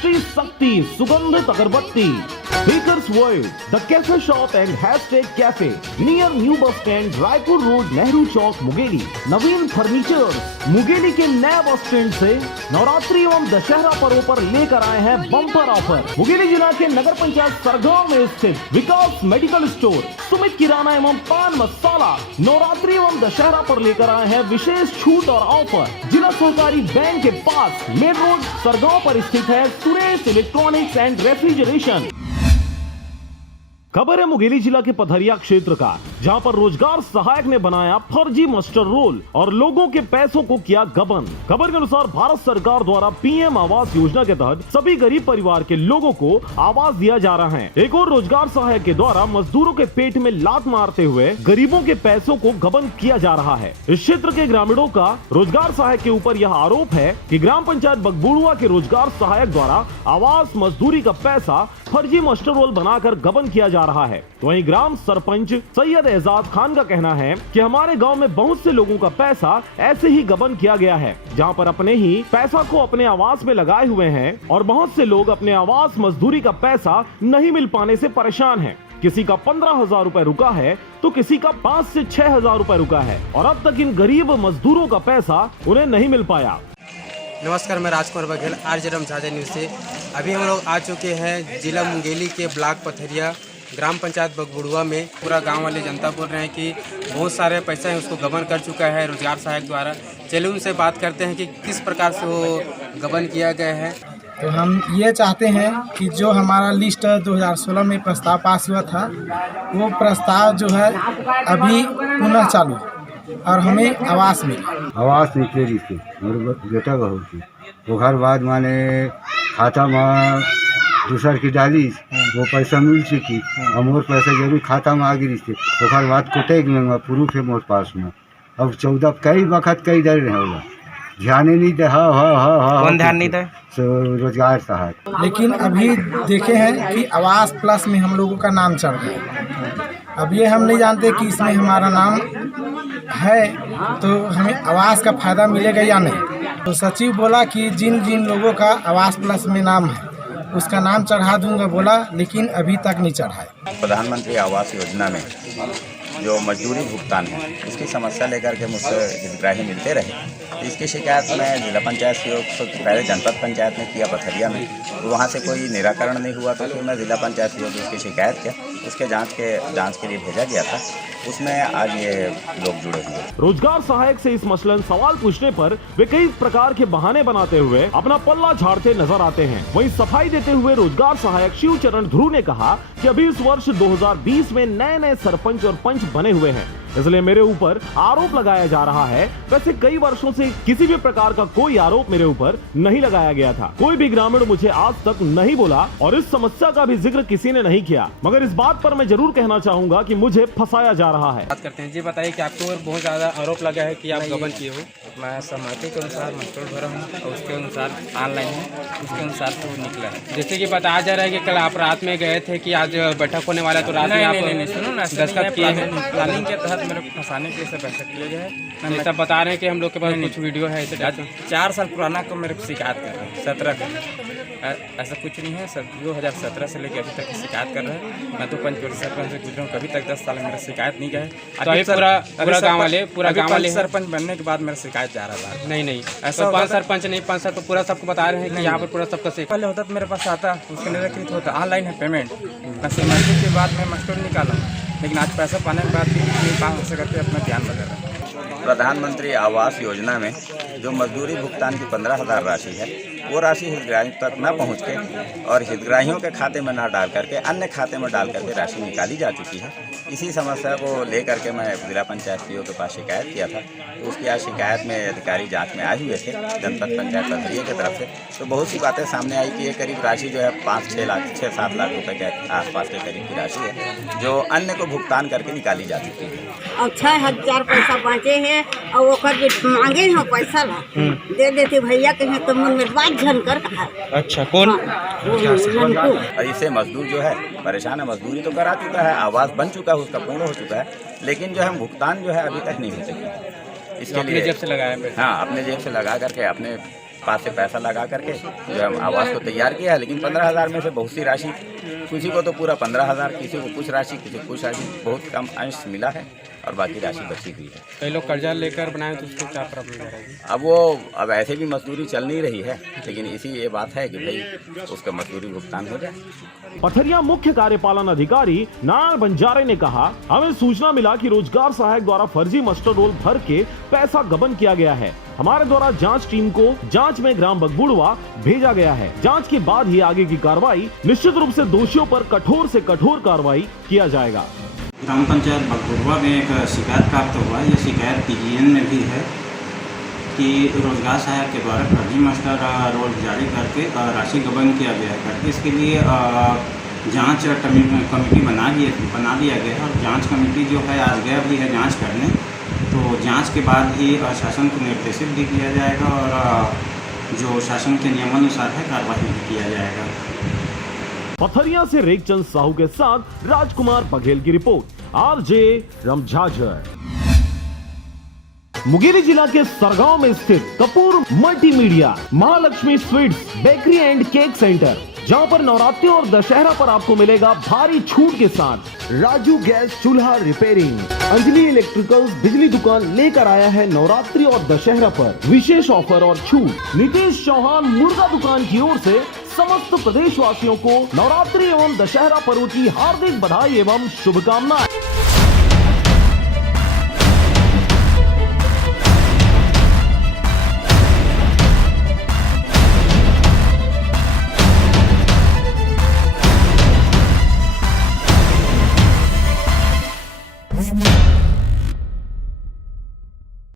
श्री शक्ति सुगंधित अगरबत्ती, bakers world, the cafe shop and hashtag cafe near new bus stand, Raipur road, Nehru Chowk, Mungeli. Naveen furnitures, Mungeli के नए bus stand से नवरात्रि एवं दशहरा पर्व पर लेकर आए हैं बम्पर ऑफर। मुंगेली जिला के नगर पंचायत सरगांव में स्थित विकास मेडिकल स्टोर, सुमित किराना एवं पान मसाला नवरात्रि एवं दशहरा पर लेकर आए हैं विशेष छूट और ऑफर। जिला सहकारी बैंक के पास मेन रोड सरगांव पर स्थित है सुरेश इलेक्ट्रॉनिक्स एंड रेफ्रिजरेशन। खबर है मुंगेली जिला के पथरिया क्षेत्र का, जहां पर रोजगार सहायक ने बनाया फर्जी मास्टर रोल और लोगों के पैसों को किया गबन। खबर के अनुसार भारत सरकार द्वारा पीएम आवास योजना के तहत सभी गरीब परिवार के लोगों को आवास दिया जा रहा है। एक और रोजगार सहायक के द्वारा मजदूरों के पेट में लात मारते हुए गरीबों के पैसों को गबन किया जा रहा है। इस क्षेत्र के ग्रामीणों का रोजगार सहायक के ऊपर यह आरोप है कि ग्राम पंचायत बगबुड़ुआ के रोजगार सहायक द्वारा आवास मजदूरी का पैसा फर्जी मास्टर रोल बनाकर गबन किया जा रहा है। तो वहीं ग्राम सरपंच सैयद एजाज खान का कहना है कि हमारे गांव में बहुत से लोगों का पैसा ऐसे ही गबन किया गया है, जहां पर अपने ही पैसा को अपने आवास में लगाए हुए हैं और बहुत से लोग अपने आवास मजदूरी का पैसा नहीं मिल पाने से परेशान हैं। किसी का 15,000 रुपए रुका है तो किसी का 5 से 6,000 रुपए रुका है और अब तक इन गरीब मजदूरों का पैसा उन्हें नहीं मिल पाया। नमस्कार, मैं राजकुमार बघेल आरजेडम झाझा न्यूज़ से। अभी हम लोग आ चुके हैं जिला मुंगेली के ब्लॉक पथरिया ग्राम पंचायत बगबुड़ुआ में। पूरा गांव वाले जनता बोल रहे हैं कि बहुत सारे पैसे हैं उसको गबन कर चुका है रोजगार सहायक द्वारा। चलिए उनसे बात करते हैं कि किस प्रकार से वो गबन किया गया है। तो हम ये चाहते हैं कि जो हमारा लिस्ट 2016 में प्रस्ताव पास हुआ था, वो प्रस्ताव जो है अभी पुनः चालू और हमें आवास मिले। आवास निकले जिसके मेरे बेटा बहू की ओकर बाद माने खाता में दूसर की डाली वो पैसा मिल चुकी और मोर पैसा जरूर खाता में आ गई थे। ओकर बाद कोटे में प्रूफ है मोर पास में। अब 14 कई वक्त कई दे रहे होला ध्यान नहीं दे। कौन ध्यान नहीं दे? रोजगार सहायक। लेकिन अभी देखे हैं कि आवास प्लस में हम लोगों का नाम चढ़ गया है। अब ये हम नहीं जानते कि इसमें हमारा नाम है तो हमें आवास का फायदा मिलेगा या नहीं। तो सचिव बोला कि जिन जिन लोगों का आवास प्लस में नाम है उसका नाम चढ़ा दूंगा बोला, लेकिन अभी तक नहीं चढ़ा है। प्रधानमंत्री आवास योजना में जो मजदूरी भुगतान है इसकी समस्या लेकर के मुझसे हितग्राही मिलते रहे। इसकी शिकायत मैं जिला पंचायत सहयोग से पहले जनपद पंचायत में किया पथरिया में, तो वहाँ से कोई निराकरण नहीं हुआ। तो फिर मैं जिला पंचायत सहयोग इसकी शिकायत किया, उसके जांच के लिए भेजा गया था। उसमें आज ये लोग जुड़े हुए। रोजगार सहायक से इस मसलन सवाल पूछने पर वे कई प्रकार के बहाने बनाते हुए अपना पल्ला झाड़ते नजर आते हैं। वहीं सफाई देते हुए रोजगार सहायक शिवचरण ध्रुव ने कहा कि अभी इस वर्ष 2020 में नए सरपंच और पंच बने हुए हैं, इसलिए मेरे ऊपर आरोप लगाया जा रहा है। वैसे कई वर्षों से किसी भी प्रकार का कोई आरोप मेरे ऊपर नहीं लगाया गया था। कोई भी ग्रामीण मुझे आज तक नहीं बोला और इस समस्या का भी जिक्र किसी ने नहीं किया। मगर इस बात पर मैं जरूर कहना चाहूंगा कि मुझे फंसाया जा रहा है। बात करते हैं जी, बताइए कि आपको बहुत ज़्यादा आरोप लगा है कि आप गबन किए हो। मैं सहमति के अनुसार मास्टर भरा हूँ और उसके अनुसार ऑनलाइन है, उसके अनुसार तो निकला है। जैसे कि बताया जा रहा है कि कल आप रात में गए थे कि आज बैठक होने वाला, तो रात में आप दस्तखत किए हैं। प्लानिंग के तहत मेरे को फंसाने के लिए बैठक किए गए हैं। जैसा बता रहे हैं कि हम लोग के पास कुछ वीडियो है ऐसे 4 साल पुराना को मेरे को शिकायत कर रहे हैं 17 का। ऐसा कुछ नहीं है सर, 2017 से लेकर अभी तक शिकायत कर रहे हैं। मैं तो पंच सरपंच से गुजरा हूँ, कभी तक 10 साल मेरा शिकायत नहीं गए। अभी पूरा गाँव वाले सरपंच बनने के बाद मेरा शिकायत जा रहा था। नहीं ऐसा 5 सरपंच नहीं, 5 साल तो पूरा सबको बता रहे हैं कि यहाँ पर पूरा सबका पहले होता तो मेरे पास आता, उसके निराकृत होता। ऑनलाइन है पेमेंट। मैं सहमति के बाद मैं मास्टर निकाला, लेकिन आज पैसा पाने के बाद भी 5 से करके अपना ध्यान बदल रहा है। प्रधानमंत्री आवास योजना में जो मजदूरी भुगतान की 15,000 राशि है, वो राशि हितग्राहियों तक न पहुँच के और हितग्राहियों के खाते में न डाल करके अन्य खाते में डाल करके राशि निकाली जा चुकी है। इसी समस्या को लेकर के मैं जिला पंचायत सीईओ के पास शिकायत किया था। तो उसकी आज शिकायत में अधिकारी जांच में आए हुए थे जनपद पंचायत पथरिया की तरफ से। तो बहुत सी बातें सामने आई कि ये करीब राशि जो है 5-6 7 लाख रुपए के आसपास के करीब की राशि है, जो अन्य को भुगतान करके निकाली जा चुकी है। और 6,000 पैसा बाँचे हैं और ओकर जो मांगे हैं पैसा ला दे देते भैया के हैं तो मन में बात झनकर कहा। अच्छा, कौन? और इससे मजदूर जो है परेशान है। मजदूरी तो करा चुका है, आवास बन चुका है, उसका पूर्ण हो चुका है, लेकिन जो है भुगतान जो है अभी तक नहीं हो सकी। इसके लिए जेब से लगाया। हाँ, अपने जेब से लगा करके अपने पास से पैसा लगा करके जो है आवास को तैयार किया है। लेकिन 15,000 में से बहुत सी राशि, किसी को तो पूरा 15,000, किसी को कुछ राशि, किसी को कुछ राशि, बहुत कम अंश मिला है और बाकी राशि बची हुई है। कई लोग कर्जा लेकर बनाए तो उसको क्या प्रॉब्लम रहेगी? अब ऐसे भी मजदूरी चल नहीं रही है, लेकिन इसी ये बात है कि भाई उसका मजदूरी भुगतान हो जाए। पथरिया मुख्य कार्यपालन अधिकारी नारायण बंजारे ने कहा, हमें सूचना मिला कि रोजगार सहायक द्वारा फर्जी मस्टर रोल भर के पैसा गबन किया गया है। हमारे द्वारा जांच टीम को जांच में ग्राम बगबुड़वा भेजा गया है। जांच के बाद ही आगे की कार्रवाई, निश्चित रूप से दोषियों पर कठोर से कठोर कार्रवाई किया जाएगा। ग्राम पंचायत बगबुड़वा में एक शिकायत प्राप्त हुआ है। यह शिकायत पीजीएन में भी है कि रोजगार सहायक के द्वारा फर्जी मास्टर रोल जारी करके राशि गबन किया गया है। इसके लिए जांच कमेटी बना दिया गया है और जांच कमेटी जो है आज गया भी है जांच करने। तो जांच के बाद ही शासन को निर्देशित भी किया जाएगा और जो शासन के नियमानुसार है कार्रवाई भी किया जाएगा। पथरिया से रेखचंद साहू के साथ राजकुमार बघेल की रिपोर्ट, आरजे रमझाझर। मुंगेली जिला के सरगांव में स्थित Kapoor multimedia Mahalakshmi sweets bakery and cake centre, जहां पर नवरात्रि और दशहरा पर आपको मिलेगा भारी छूट के साथ राजू गैस चूल्हा रिपेयरिंग। अंजलि इलेक्ट्रिकल्स बिजली दुकान लेकर आया है नवरात्रि और दशहरा पर विशेष ऑफर और छूट। नीतीश चौहान मुर्गा दुकान की ओर से समस्त प्रदेशवासियों को नवरात्रि एवं दशहरा पर्व की हार्दिक बधाई एवं शुभकामनाएं।